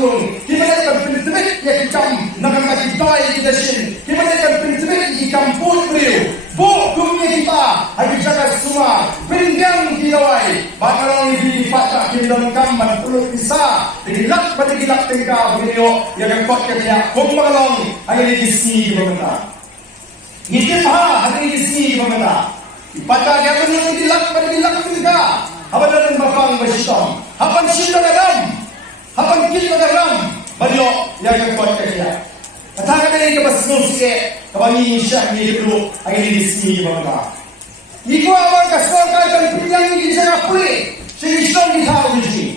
kurung. Kita penting ya kita nak kaki toy kita sini. Kita penting ikan put beliau. Buk dunia kita hari jaga semua. Pendiam kita wai. Bakalong ini patah kita kamban perlu bisa. Digilak pada gilak tengkar beliau yang kot kerja. Kong bakalong hari ini sini kita. Ini hari ini sini kita. Patah dia perlu gilak pada gilak tengkar. Habalan bapang bersyukur. Haban syukur dalam. Haban kita dalam. Beliau yang kuat kerja. Katakan ini ke pasal sikit. Kami insya ni dulu. Hari ini di sini bapa. Iku awak kasar kan pilihan ini jangan pulih. Sehingga kita tahu di sini.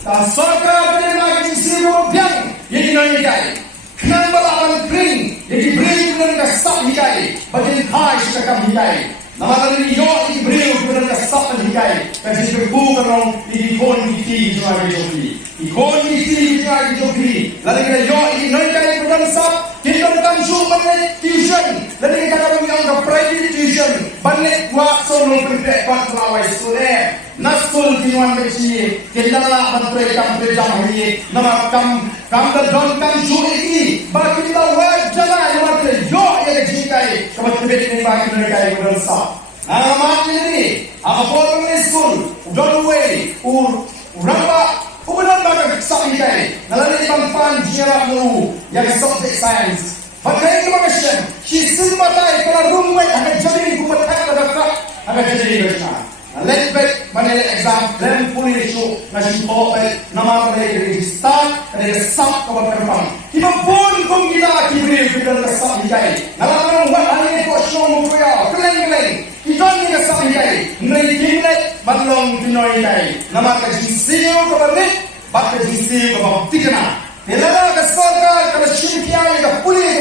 Dan sarkar pilihan lagi di sini biang. Jadi nanti kai. Kenapa lawan bring? Jadi bring pilihan kasar hikai. Bagian kai sekarang hikai. Nama tadi yo Ibrahim kemudian kesat dikai. Kasi berbuka nong ikon iti jual joki. Ikon iti jual joki. Lalu kita yo ini kai kemudian sab. Kita kan suruh tuition. Lalu kita kami yang private tuition. Balik buat solo prepare buat lawai sekolah. Naskul tinuan kecil. Kita lah menteri kampung ini. Nama kam don kam suruh ini. Bagi kita wajib jalan yo yang jikai. Kemudian ini bagi mereka yang kemudian sab. Nama ini, apa pun school, don't way, urapa, kemudian bagai sahaja ini. Nalar ini pampan jiara mu, yang subject science. Pakai information, sistem batai kalau rumah agak jadi kuat agak jadi bersama. Let's bet mana exam, dan pulih itu nasi popet, nama mereka start, mereka sub kawan terbang. Kita pun kong kita kibri kita kesal dikai. Nalar orang buat hari ini kau show muka, keleng. Ikan ni kesal dikai. Mereka kimlet, balong pinoi dikai. Nama kejisiu keberit, bak kejisiu kebab tikna. Nilai kesorkan kalau syukiai ke pulih.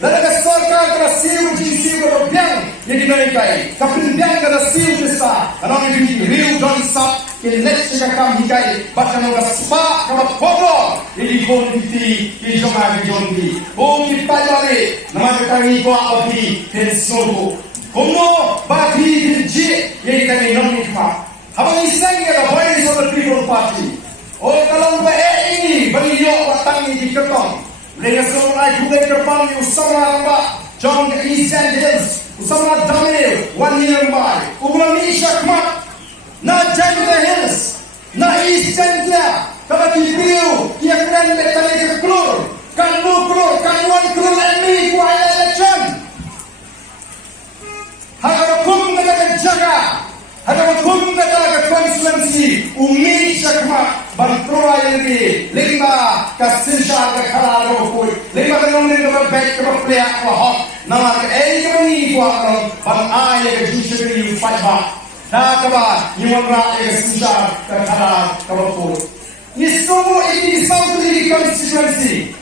Lalu kesorkan kalau siu kebiang yang dinaikai. Tapi biang kalau siu besar. Kalau ini riu don sap, kinet sekam hikai. Bahkan orang spa kalau kobo. Ini konti, ini cuma dijonti. Oh kita balik. Nama kita ini buat api tensogo. Komo bagi dirji yang kita ini nomikma. Abang iseng kita boleh sama People Party. Oh kalau ini bagi yo watang ini ketong. Mereka semua juga terbang di Usama Amba, John East Angeles, Usama Damil, 1 year by. Ubah Misha Kmat, na Janda Hills, na East Anglia. Kalau dipilih, dia keren betali ke klur, kan 2 klur, kan 1 klur enemy kuala election. Harap hukum mereka jaga. Ada hukum kata konstitusi umi sakma bantroa ini lima kasinsa kekala rokoi lima kenong ni dapat baik dapat pelayak wahok nama kini buat bang ayah kejusuri fight back dah kabar iwan rakyat kasinsa kekala rokoi ini semua ini South constituency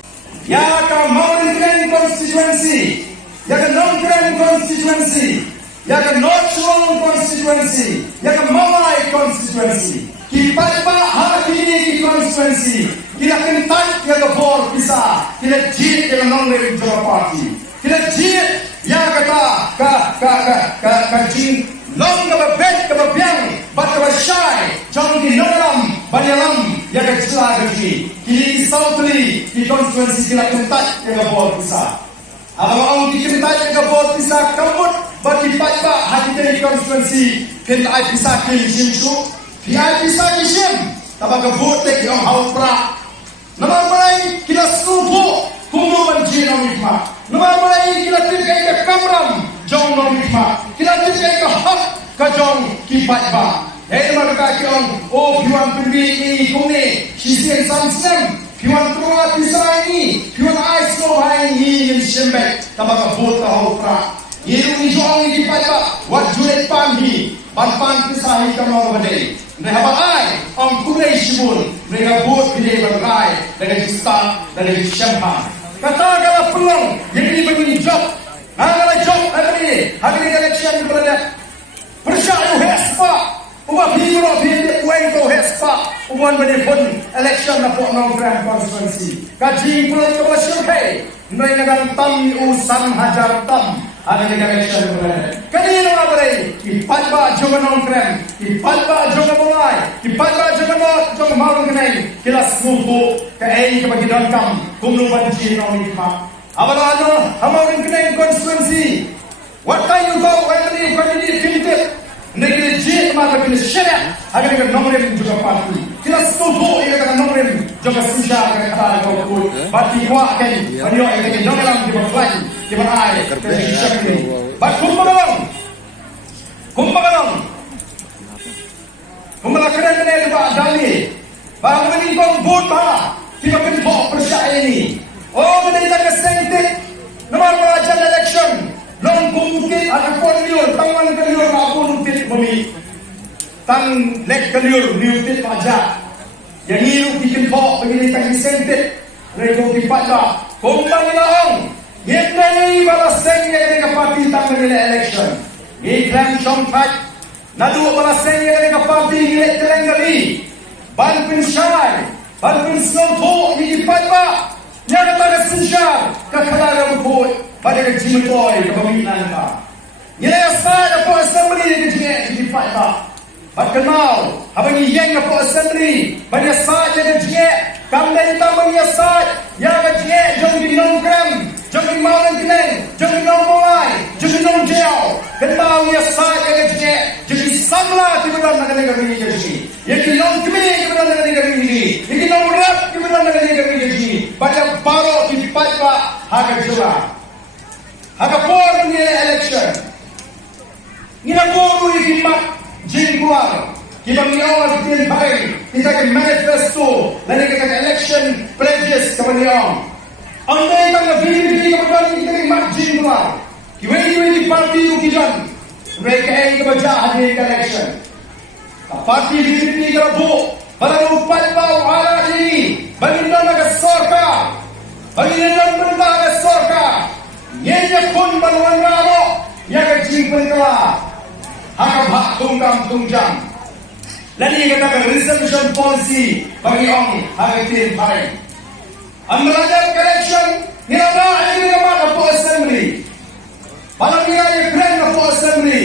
ya ke Mountain constituency ya ke Non-Grand constituency ya ke North Shore constituency, ya ke Mawai constituency. Kita hari ini constituency. Kita kental ya ke Bor bisa. Kita jit ya ke Non-Regional Party. Kita jit ya ke jin long ke bebek ke bebiang, bat ke besyai, jom di nolam, banyalam ya ke celah gaji. Kita Southly di constituency kita kental ya ke Bor bisa. Abang-abang kita kental ya ke Bor bisa kembut. Bagi pak hati dari konstituensi kita bisa kirim tu, dia bisa kirim. Tapi kebut tek yang hau pra. Nama mulai kita subuh kumu banjir nomikma. Nama mulai kita tikai ke kamram jong nomikma. Kita tikai ke hak ke jong kipat ba. Hei mereka kion oh piwan pembi ini kuni sisian samsem. Piwan tua bisa ini, piwan ais no hai ini yang sembek. Tapi kebut hau pra. Iru ijong di pada wajulet panghi ban pisahi kamau badai. Mereka ai om kunai sibun mereka buat bidai bergai dengan jista dari syampa. Kata kalau peluang jadi begini job. Kalau job hari ini election berada percaya hespa. Ubah biro to hespa. Uban beripun election na po ng Grand Constituency. Kaji pulang ke Masyarakat. Mereka tam usan hajar tam. Ada di election berada. Kanino nga ba rin? Ipat ba joga ng krem? Ipat ba joga mulai? Ipat ba joga mo joga marong kanay? Kilas mupo Kain ke bagi dalam kumlu banci kau ni pak. Abang hamau ring kena constituency. What kind of go when you kinted? Negeri J maka kena syariat agar kita nomor juga parti. Kita setuju ia kata nomor juga susah agar kata kau pun parti kuat kan. Bagi orang yang nomor dalam di bawah di bawah air. But kumbagalong. Kumbagalong kena di bawah dali. Bang meningkong buta. Kita kena bawa persyaratan ini. Oh, kita tak kesentik. Nomor pelajar election. Long kumukit ada liur, tangan keliur, apun utit bumi. Tang lek keliur, ni utit pajak. Yang iru bikin bawa begini tak kesentik. Mereka dipat lah. Kumbang ilaong. Yetnai balas sengnya ketika parti tak menilai election. Iklan syompat. Nadu balas sengnya ketika parti nilai terenggali. Banpin syai. Banpin snowto ni dipat lah. Yang kata kesensyar. Kekalaran bukut. Pada kejimutoy kepemimpinan ka. Nilai asal apa assembly yang kejengek didipat ka. Bat kenal. Abang yang apa assembly. Banyak asal yang kejengek. Kamdan kita banyak asal. Yang kejengek jom di nongkram. Jom di maulan keneng. Jom di nongmolai. Jom di nongjau. Kenal ni asal yang kejengek. Jadi samla kebenaran negara ini jadi. Yang di nongkmi kebenaran negara ini. Yang di nongrap kebenaran negara ini jadi. Banyak baru didipat ka. Harga curah. Hakapor nilai election. Nilaporo ikimat jingkuar. Kita menyawas din baik. Kita ke manifesto. Dan kita ke election pledges kemudian. Andai kita pilih kemudian kita ke mat jingkuar. Kiwini parti ukijan. Mereka yang kebaca hadir ke election. Parti pilih kerabu. Barang upat bau ala ini. Baginda ke sorka. Baginda benda ke sorka. Yenya pun baruan ramo yang kecil perkara hakap hak tunggang. Lalu yang kata resolution policy bagi orang harga tim hari. Amraja correction nilai ini dapat apa assembly. Pada nilai grand apa assembly.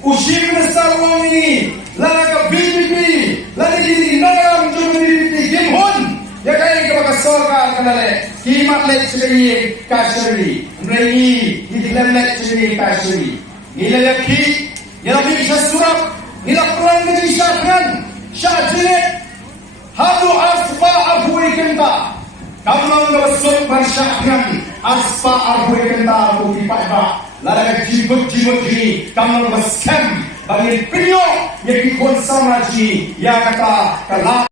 Usia besar orang ini lalu ke BBP lalu ini negara menjadi BBP Gimhun. Ya kaya kepada sorga kenale kimat lek sekali kasuri mereka iklan lek sekali kasuri nilai leki nilai bisa surap nilai perang negeri syakran syajilek hadu aspa abui kenta kamang bersut bersyakran aspa abui kenta aku dipada lalu jibut ini kamang berskem bagi video yang dikonsumasi yang kata kelak